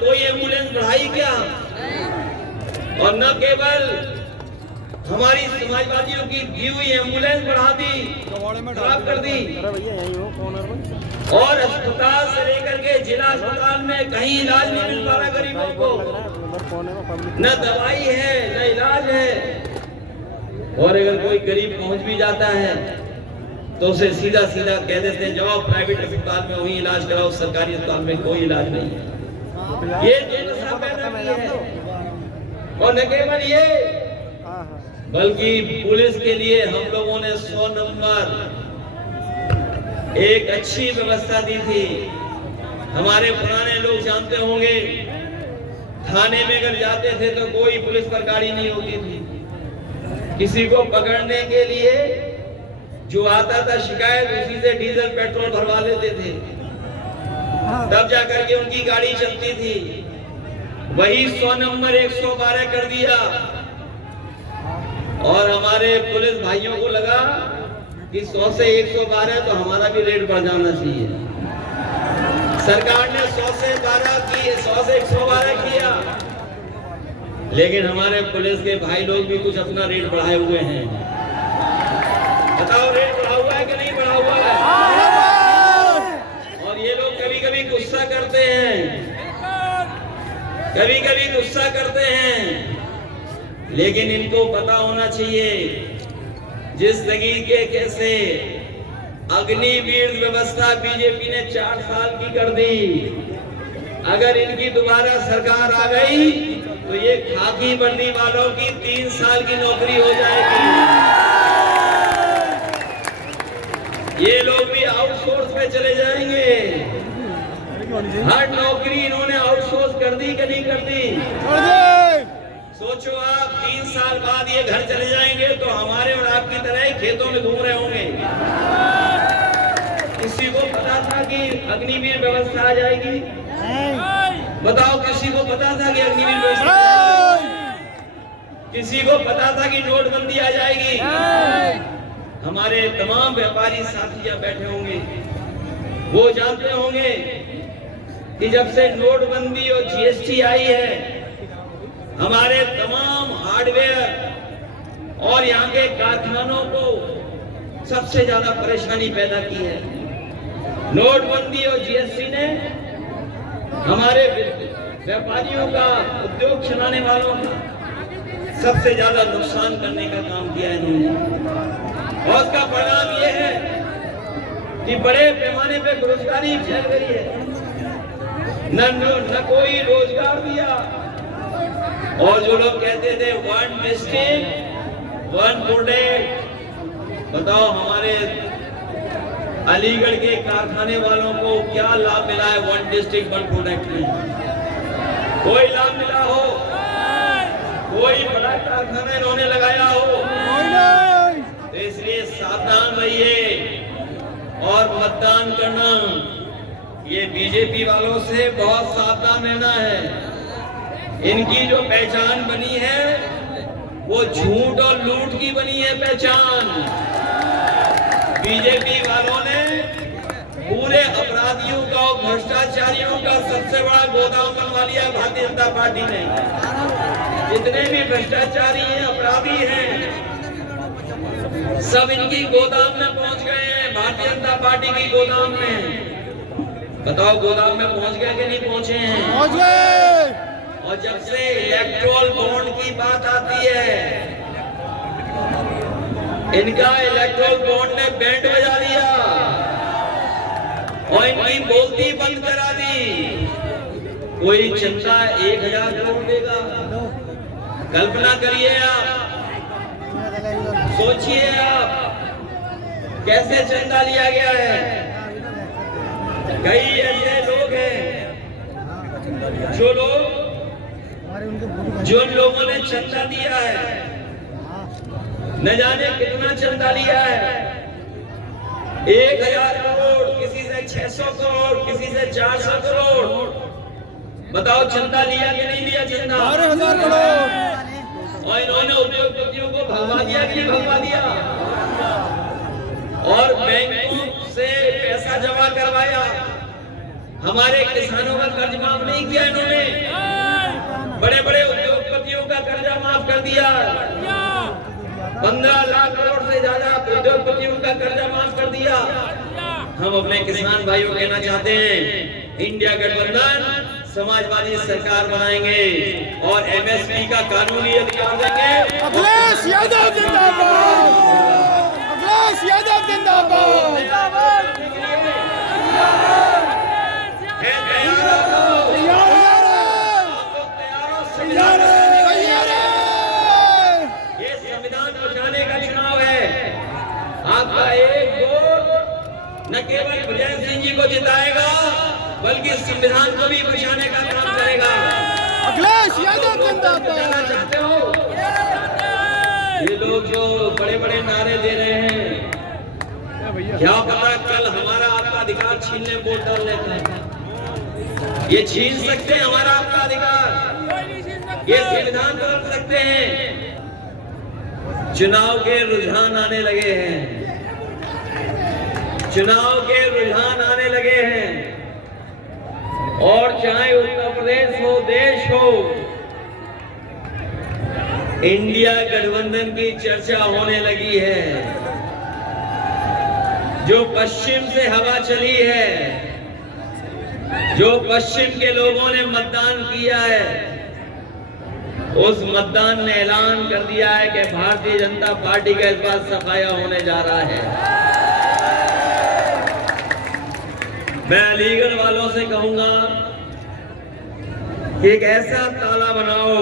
कोई एम्बुलेंस बढ़ाई क्या? और न केवल हमारी समाजवादियों की दी हुई एम्बुलेंस बढ़ा दी, खराब कर दी, और अस्पताल से लेकर के जिला अस्पताल में कहीं इलाज नहीं मिल पा रहा गरीबों को, न दवाई है न इलाज है। और अगर कोई गरीब पहुंच भी जाता है तो उसे सीधा सीधा कह देते हैं जाओ प्राइवेट अस्पताल में वहीं इलाज कराओ, सरकारी अस्पताल में कोई इलाज नहीं है। ये जनता पैदा की है। और न केवल ये, बल्कि पुलिस के लिए हम लोगों ने 100 नंबर एक अच्छी व्यवस्था दी थी। हमारे पुराने लोग जानते होंगे, थाने में अगर जाते थे तो कोई पुलिस पर गाड़ी नहीं होती थी। किसी को पकड़ने के लिए जो आता था शिकायत, उसी से डीजल पेट्रोल भरवा लेते थे, तब जाकर के उनकी गाड़ी चलती थी। वही 100 नंबर 112 कर दिया और हमारे पुलिस भाइयों को लगा कि 100 से 112 तो हमारा भी रेट बढ़ जाना चाहिए। सरकार ने 100 से 12 की, 100 से 112 किया, लेकिन हमारे पुलिस के भाई लोग भी कुछ अपना रेट बढ़ाए हुए हैं। बताओ रेट बढ़ा हुआ है कि नहीं बढ़ा हुआ है? और ये लोग कभी कभी गुस्सा करते हैं, कभी कभी गुस्सा करते हैं, लेकिन इनको पता होना चाहिए जिस तरीके कैसे अग्निवीर व्यवस्था बीजेपी ने 4 साल की कर दी, अगर इनकी दोबारा सरकार आ गई तो ये खाकी वर्दी वालों की 3 साल की नौकरी हो जाएगी। ये लोग भी आउटसोर्स पे चले जाएंगे। हर नौकरी इन्होंने आउटसोर्स कर दी कि नहीं कर दी? सोचो आप 3 साल बाद ये घर चले जाएंगे तो हमारे और आपकी तरह ही खेतों में घूम रहे होंगे। किसी को पता था कि अग्निवीर व्यवस्था आ जाएगी? बताओ, किसी को पता था कि अग्निवीर व्यवस्था आ जाएगी? किसी को पता था कि नोटबंदी आ जाएगी? हमारे तमाम व्यापारी साथी यहाँ बैठे होंगे, वो जानते होंगे कि जब से नोटबंदी और जीएसटी आई है, हमारे तमाम हार्डवेयर और यहाँ के कारखानों को सबसे ज्यादा परेशानी पैदा की है। नोटबंदी और जीएसटी ने हमारे व्यापारियों का, उद्योग चलाने वालों का सबसे ज्यादा नुकसान करने का काम किया है इन्होंने। और उसका परिणाम ये है कि बड़े पैमाने पे बेरोजगारी फैल गई है, न कोई रोजगार दिया। और जो लोग कहते थे 1 डिस्ट्रिक्ट 1 प्रोडक्ट, बताओ हमारे अलीगढ़ के कारखाने वालों को क्या लाभ मिला है 1 डिस्ट्रिक्ट 1 प्रोडक्ट में? कोई लाभ मिला हो? कोई बड़ा कारखाना इन्होंने लगाया हो? तो इसलिए सावधान रहिए और मतदान करना, ये बीजेपी वालों से बहुत सावधान रहना है। इनकी जो पहचान बनी है वो झूठ और लूट की बनी है पहचान। बीजेपी वालों ने पूरे अपराधियों का और भ्रष्टाचारियों का सबसे बड़ा गोदाम बनवा लिया भारतीय जनता पार्टी ने। जितने भी भ्रष्टाचारी हैं, अपराधी हैं, सब इनकी गोदाम में पहुंच गए हैं, भारतीय जनता पार्टी की गोदाम में। बताओ गोदाम में पहुंच गए कि नहीं पहुंचे हैं? पहुंच गए। और जब से इलेक्ट्रोल बॉन्ड की बात आती है, इनका इलेक्ट्रोल बॉन्ड ने बैंड बजा दिया और इनकी बोलती बंद करा दी। कोई चंदा 1000 करोड़ देगा? कल्पना करिए आप, सोचिए आप कैसे चंदा लिया गया है। कई ऐसे लोग हैं जो लोगों ने चंदा दिया है, न जाने कितना चंदा लिया है। 1000 करोड़, किसी से 600 करोड़, किसी से 400 करोड़। बताओ चंदा लिया कि नहीं लिया चंदा? 12,000 करोड़। और इन्होंने उद्योगपतियों को भगवा दिया कि नहीं भगवा दिया? और बैंकों से पैसा जमा करवाया हमारे किसानों का कर्ज माफ नहीं किया इन्होंने, बड़े बड़े उद्योगपतियों का कर्जा माफ कर दिया, 15 लाख करोड़ से ज्यादा उद्योगपतियों का कर्जा माफ कर दिया। हम अपने किसान भाइयों को कहना चाहते हैं, इंडिया गठबंधन समाजवादी सरकार बनाएंगे और एमएसपी का कानूनी अधिकार देंगे। अखिलेश यादव जिंदाबाद, अखिलेश यादव जिंदाबाद। ये संविधान बचाने का चुनाव है। आपका एक वोट न केवल विजय सिंह जी को जिताएगा बल्कि संविधान को भी बचाने का काम करेगा। अखिलेश यादव जिंदाबाद। चाहते हो ये लोग जो बड़े बड़े नारे दे रहे हैं, क्या पता कल हमारा आपका अधिकार छीनने वोट डाल लेते हैं। ये छीन सकते हैं हमारा आपका अधिकार, ये संविधान बदल सकते हैं। चुनाव के रुझान आने लगे हैं, चुनाव के रुझान आने लगे हैं और चाहे उत्तर प्रदेश हो, देश हो, इंडिया गठबंधन की चर्चा होने लगी है। जो पश्चिम से हवा चली है, जो पश्चिम के लोगों ने मतदान किया है, उस मतदान ने ऐलान कर दिया है कि भारतीय जनता पार्टी का इस बार सफाया होने जा रहा है। मैं अलीगढ़ वालों से कहूंगा कि एक ऐसा ताला बनाओ,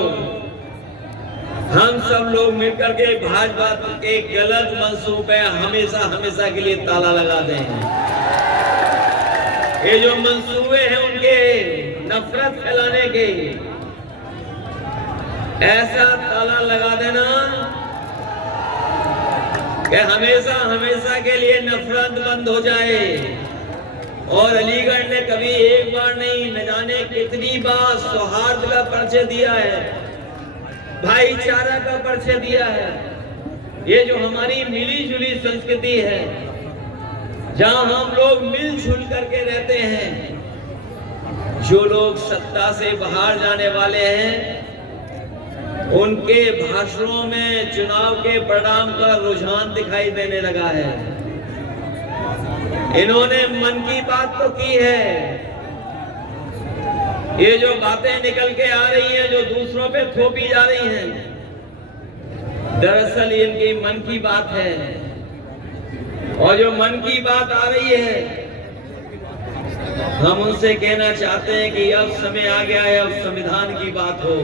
हम सब लोग मिलकर के भाजपा के गलत मंसूबे हमेशा हमेशा के लिए ताला लगा दें। ये जो मंसूबे हैं उनके नफरत फैलाने के, ऐसा ताला लगा देना कि हमेशा हमेशा के लिए नफरत बंद हो जाए। और अलीगढ़ ने कभी एक बार नहीं, न जाने कितनी बार सौहार्द का परिचय दिया है, भाईचारा का परिचय दिया है। ये जो हमारी मिली जुली संस्कृति है, जहां हम लोग मिलजुल करके रहते हैं, जो लोग सत्ता से बाहर जाने वाले हैं उनके भाषणों में चुनाव के परिणाम का रुझान दिखाई देने लगा है। इन्होंने मन की बात तो की है, ये जो बातें निकल के आ रही हैं, जो दूसरों पे थोपी जा रही हैं, दरअसल इनकी मन की बात है। और जो मन की बात आ रही है, हम उनसे कहना चाहते हैं कि अब समय आ गया है, अब संविधान की बात हो।